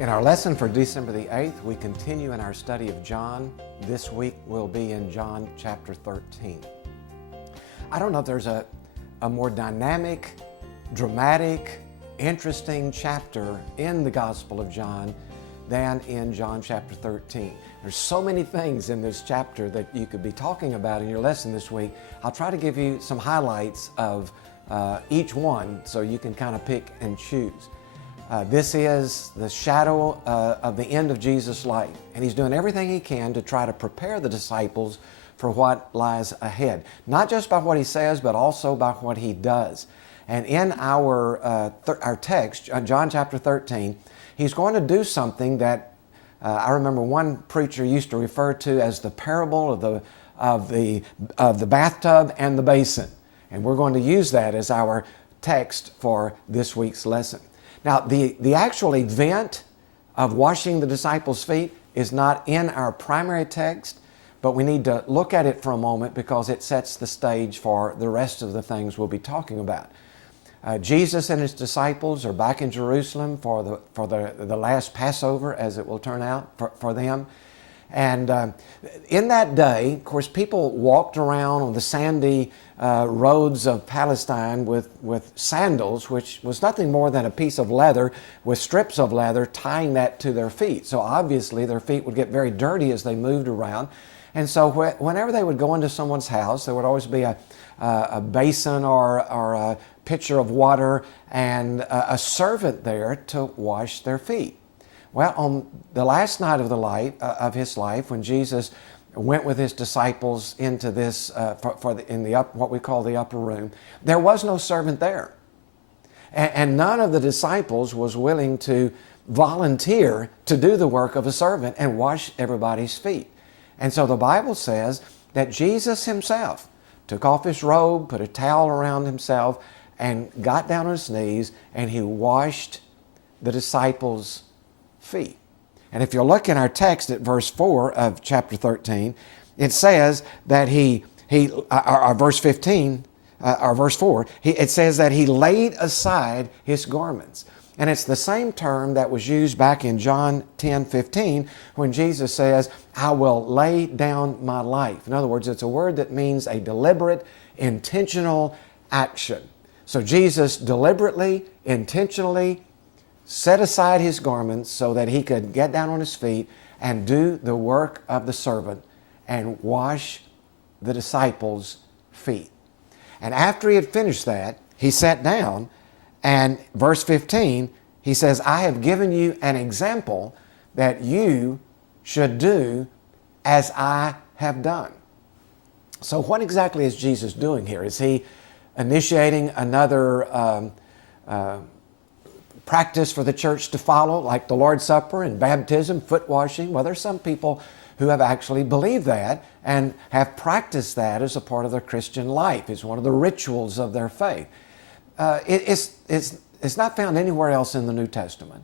In our lesson for December the 8th, we continue in our study of John. This week we'll be in John chapter 13. I don't know if there's a more dynamic, dramatic, interesting chapter in the Gospel of John than in John chapter 13. There's so many things in this chapter that you could be talking about in your lesson this week. I'll try to give you some highlights of each one so you can kind of pick and choose. This is the shadow of the end of Jesus' life, and he's doing everything he can to try to prepare the disciples for what lies ahead. Not just by what he says, but also by what he does. And in our text, John chapter 13, he's going to do something that I remember one preacher used to refer to as the parable of the bathtub and the basin. And we're going to use that as our text for this week's lesson. Now, the actual event of washing the disciples' feet is not in our primary text, but we need to look at it for a moment because it sets the stage for the rest of the things we'll be talking about. Jesus and his disciples are back in Jerusalem for the last Passover, as it will turn out for them. And in that day, of course, people walked around on the sandy roads of Palestine with sandals, which was nothing more than a piece of leather with strips of leather tying that to their feet. So obviously their feet would get very dirty as they moved around. And so whenever they would go into someone's house, there would always be a basin or a pitcher of water and a servant there to wash their feet. Well, on the last night of his life, when Jesus went with his disciples into this what we call the upper room, there was no servant there, and none of the disciples was willing to volunteer to do the work of a servant and wash everybody's feet. And so the Bible says that Jesus himself took off his robe, put a towel around himself, and got down on his knees, and he washed the disciples' feet. And if you look in our text at verse 4 of chapter 13, it says that verse 15, or verse 4, it says that he laid aside his garments. And it's the same term that was used back in John 10:15 when Jesus says, I will lay down my life. In other words, it's a word that means a deliberate, intentional action. So Jesus deliberately, intentionally set aside his garments so that he could get down on his feet and do the work of the servant and wash the disciples' feet. And after he had finished that, he sat down, and verse 15, he says, I have given you an example that you should do as I have done. So what exactly is Jesus doing here? Is he initiating another practice for the church to follow, like the Lord's Supper and baptism, foot washing? Well, there's some people who have actually believed that and have practiced that as a part of their Christian life. It's one of the rituals of their faith. It's not found anywhere else in the New Testament.